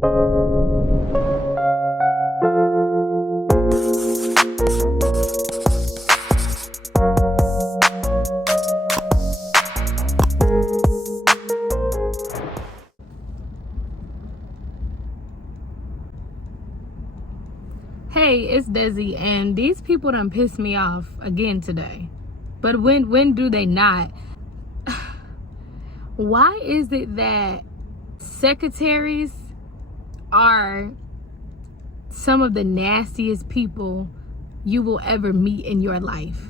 Hey, it's Desi, and these people done pissed me off again today. But when do they not? Why is it that secretaries are some of the nastiest people you will ever meet in your life?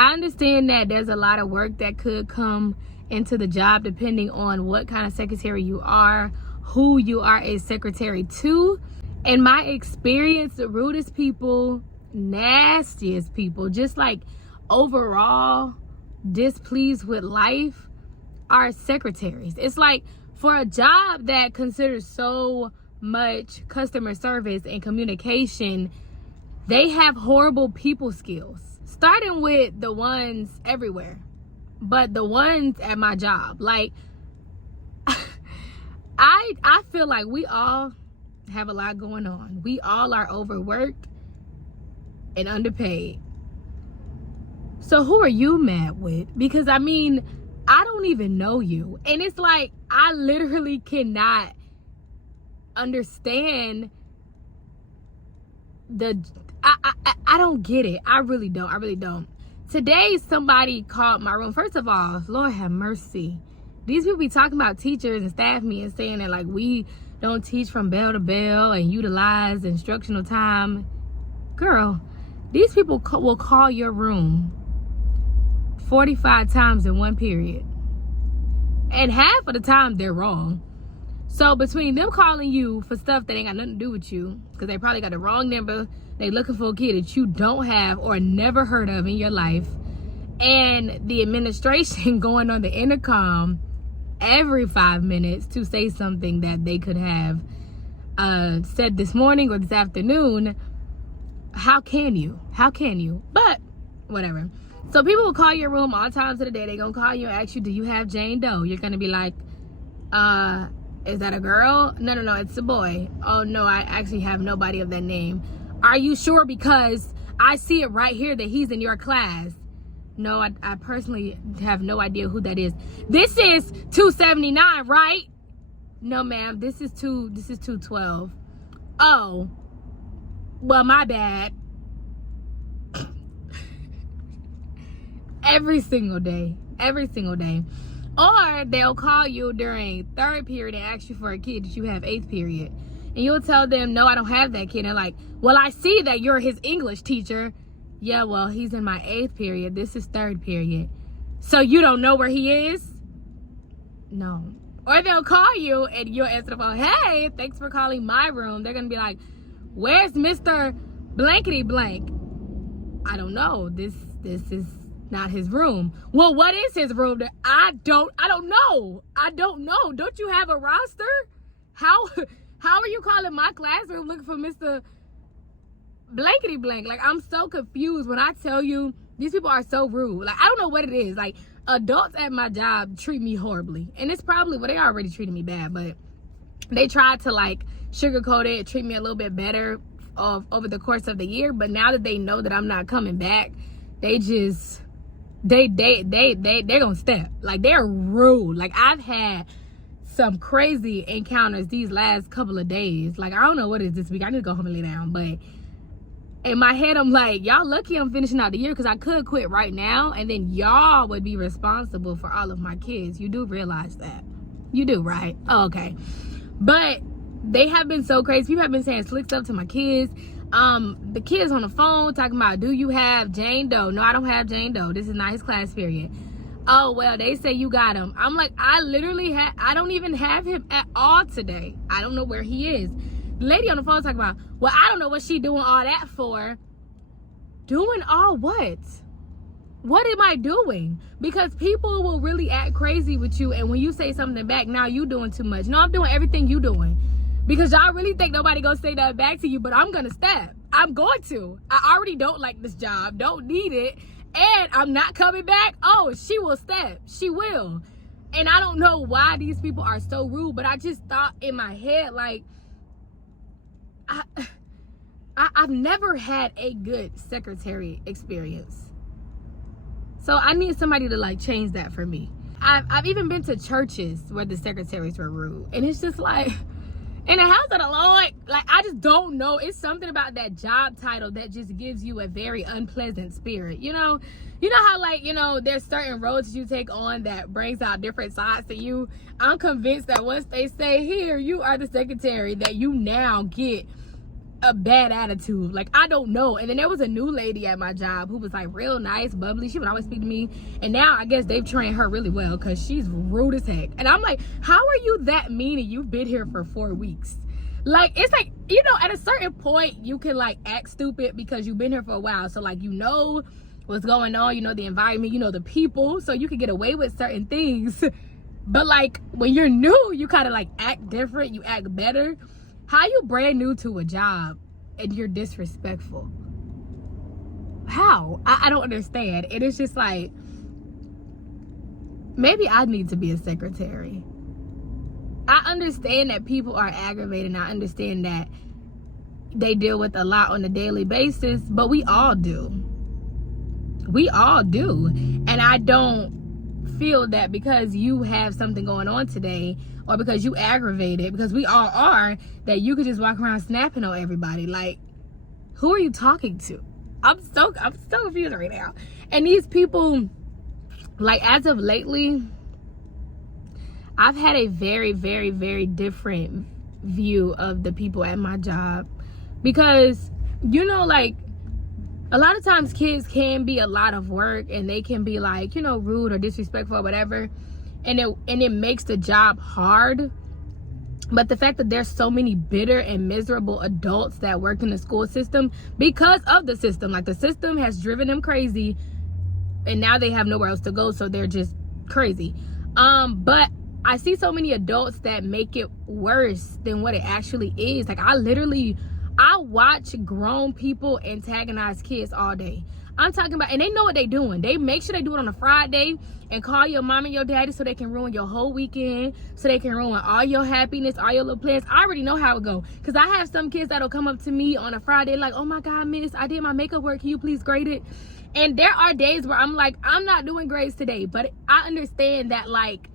I understand that there's a lot of work that could come into the job depending on what kind of secretary you are, who you are a secretary to. In my experience, the rudest people, nastiest people, just like overall displeased with life are secretaries. It's like for a job that considers so much customer service and communication, they have horrible people skills. Starting with the ones everywhere, but the ones at my job. Like, I feel like we all have a lot going on. We all are overworked and underpaid. So who are you mad with? Because I mean, I don't even know you. And it's like, I literally cannot understand I don't get it. I really don't. Today, somebody called my room. First of all, Lord have mercy. These people be talking about teachers and staff me and saying that like we don't teach from bell to bell and utilize instructional time. Girl, these people will call your room 45 times in one period. And half of the time they're wrong. So between them calling you for stuff that ain't got nothing to do with you, because they probably got the wrong number, they looking for a kid that you don't have or never heard of in your life, and the administration going on the intercom every 5 minutes to say something that they could have said this morning or this afternoon, how can you? But whatever. So people will call your room all times of the day. They're gonna call you and ask you, do you have Jane Doe? You're gonna be like, is that a girl? No, it's a boy. Oh no, I actually have nobody of that name. Are you sure? Because I see it right here that he's in your class. No, I personally have no idea who that is. This is 279, right? No, ma'am, this is 212. Oh, well, my bad. Every single day. Or they'll call you during third period and ask you for a kid that you have eighth period. And you'll tell them, no, I don't have that kid. And they're like, well, I see that you're his English teacher. Yeah, well, he's in my eighth period. This is third period. So you don't know where he is? No. Or they'll call you and you'll answer the phone. Hey, thanks for calling my room. They're going to be like, where's Mr. Blankety Blank? I don't know. This is not his room. Well, what is his room? I don't know. Don't you have a roster? How are you calling my classroom looking for Mr. Blankety Blank? Like, I'm so confused when I tell you these people are so rude. Like, I don't know what it is. Like, adults at my job treat me horribly. And it's probably, well, they already treated me bad, but they tried to like sugarcoat it, treat me a little bit better over the course of the year. But now that they know that I'm not coming back, they're gonna step. Like, they're rude. Like, I've had some crazy encounters these last couple of days. Like, I don't know what it is this week. I need to go home and lay down. But in my head, I'm like, y'all lucky I'm finishing out the year, because I could quit right now and then y'all would be responsible for all of my kids. You do realize that. You do, right? Oh, okay. But they have been so crazy. People have been saying slick stuff to my kids. The kids on the phone talking about, do you have Jane Doe? No, I don't have Jane Doe. This is not his class period. Oh, well, they say you got him. I'm like, I don't even have him at all today. I don't know where he is. The lady on the phone talking about, well, I don't know what she doing all that for. Doing all what? What am I doing? Because people will really act crazy with you, and when you say something back, now you doing too much. No, I'm doing everything you doing. Because y'all really think nobody gonna say that back to you, but I'm gonna step. I'm going to. I already don't like this job, don't need it, and I'm not coming back. Oh, she will step. She will. And I don't know why these people are so rude, but I just thought in my head, like, I've never had a good secretary experience. So I need somebody to like change that for me. I've even been to churches where the secretaries were rude. And it's just like, in the house of the Lord, like, I just don't know. It's something about that job title that just gives you a very unpleasant spirit. You know how, like, there's certain roles you take on that brings out different sides to you. I'm convinced that once they say, here, you are the secretary, that you now get a bad attitude. Like, I don't know. And then there was a new lady at my job who was like real nice, bubbly. She would always speak to me. And now I guess they've trained her really well because she's rude as heck. And I'm like, how are you that mean and you've been here for 4 weeks? Like, it's like, at a certain point you can like act stupid because you've been here for a while. So like, what's going on, the environment, the people, so you can get away with certain things. But like, when you're new, you kind of like act different, you act better. How you brand new to a job and you're disrespectful? How? I don't understand. And it's just like, maybe I need to be a secretary. I understand that people are aggravated, and I understand that they deal with a lot on a daily basis, but we all do. We all do. And I don't feel that because you have something going on today, or because you aggravated, because we all are, that you could just walk around snapping on everybody. Like, who are you talking to? I'm so confused right now. And these people, like, as of lately, I've had a very, very, very different view of the people at my job. Because, like, a lot of times kids can be a lot of work, and they can be like, rude or disrespectful or whatever. And it makes the job hard. But the fact that there's so many bitter and miserable adults that work in the school system because of the system, like the system has driven them crazy, and now they have nowhere else to go, so they're just crazy. But I see so many adults that make it worse than what it actually is. Like, I watch grown people antagonize kids all day. I'm talking about, and they know what they're doing. They make sure they do it on a Friday and call your mom and your daddy so they can ruin your whole weekend, so they can ruin all your happiness, all your little plans. I already know how it go, because I have some kids that'll come up to me on a Friday like, oh my God, miss, I did my makeup work. Can you please grade it? And there are days where I'm like, I'm not doing grades today, but I understand that, like,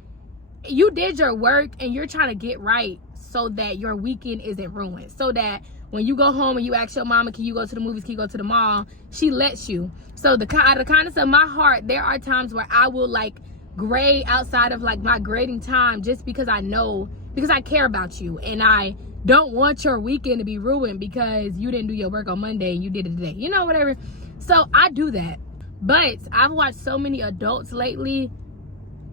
you did your work and you're trying to get right so that your weekend isn't ruined, so that when you go home and you ask your mama, can you go to the movies, can you go to the mall, she lets you. So out of the kindness of my heart, there are times where I will like grade outside of like my grading time, just because I know, because I care about you and I don't want your weekend to be ruined because you didn't do your work on Monday and you did it today, whatever. So I do that. But I've watched so many adults lately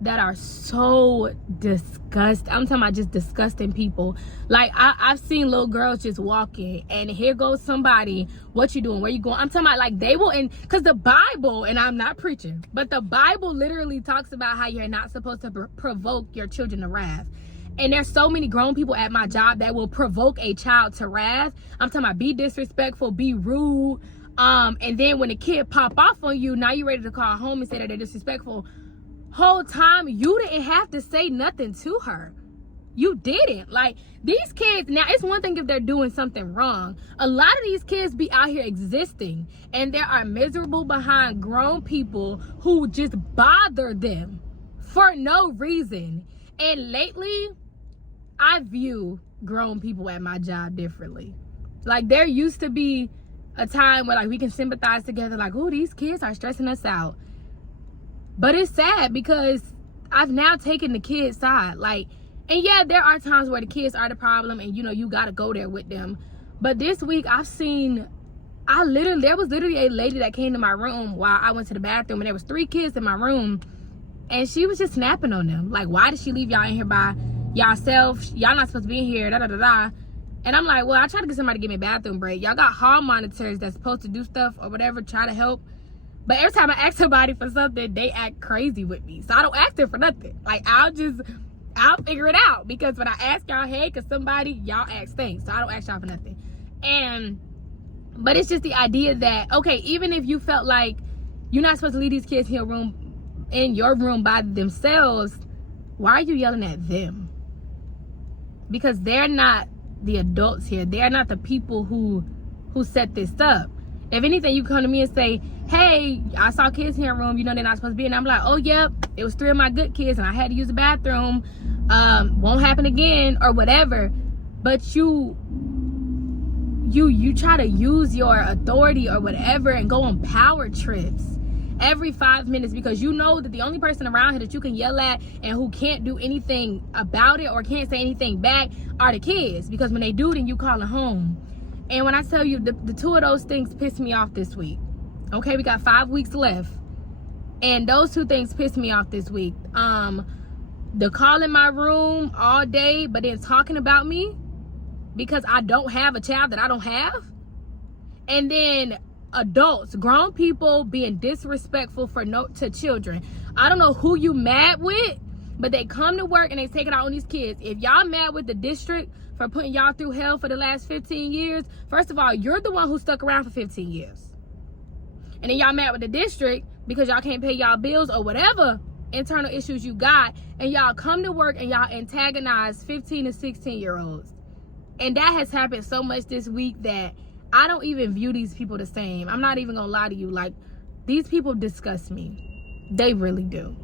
that are so disgusting. I'm talking about just disgusting people. Like, I've seen little girls just walking, and here goes somebody, what you doing, where you going? I'm talking about, like, they will, and because the Bible, and I'm not preaching, but the Bible literally talks about how you're not supposed to provoke your children to wrath. And there's so many grown people at my job that will provoke a child to wrath. I'm talking about be disrespectful, be rude, and then when the kid pop off on you, now you're ready to call home and say that they're disrespectful. Whole time you didn't have to say nothing to her. You didn't. Like, these kids, now it's one thing if they're doing something wrong. A lot of these kids be out here existing, and there are miserable behind grown people who just bother them for no reason. And lately, I view grown people at my job differently. Like, there used to be a time where like we can sympathize together, like, oh, these kids are stressing us out. But it's sad because I've now taken the kids' side. Like, and yeah, there are times where the kids are the problem and, you got to go there with them. But this week there was literally a lady that came to my room while I went to the bathroom, and there was 3 kids in my room, and she was just snapping on them. Like, why did she leave y'all in here by yourself? Y'all not supposed to be in here, da-da-da-da. And I'm like, well, I tried to get somebody to give me a bathroom break. Y'all got hall monitors that's supposed to do stuff or whatever, try to help. But every time I ask somebody for something, they act crazy with me. So I don't ask them for nothing. Like, I'll figure it out. Because when I ask y'all, hey, cause somebody, y'all ask things. So I don't ask y'all for nothing. But it's just the idea that, okay, even if you felt like you're not supposed to leave these kids in your room by themselves, why are you yelling at them? Because they're not the adults here. They're not the people who set this up. If anything, you come to me and say, hey, I saw kids in your room, you know they're not supposed to be in. I'm like, oh yep, it was 3 of my good kids and I had to use the bathroom. Won't happen again, or whatever. But you try to use your authority or whatever and go on power trips every 5 minutes, because you know that the only person around here that you can yell at and who can't do anything about it or can't say anything back are the kids, because when they do, then you call it home. And when I tell you, the 2 of those things pissed me off this week. Okay, we got 5 weeks left, and those 2 things pissed me off this week. The call in my room all day, but then talking about me because I don't have a child that I don't have. And then adults, grown people being disrespectful to children. I don't know who you mad with, but they come to work and they take it out on these kids. If y'all mad with the district for putting y'all through hell for the last 15 years, first of all, you're the one who stuck around for 15 years. And then y'all mad with the district because y'all can't pay y'all bills or whatever internal issues you got, and y'all come to work and y'all antagonize 15 and 16-year-olds. And that has happened so much this week that I don't even view these people the same. I'm not even gonna lie to you. Like, these people disgust me. They really do.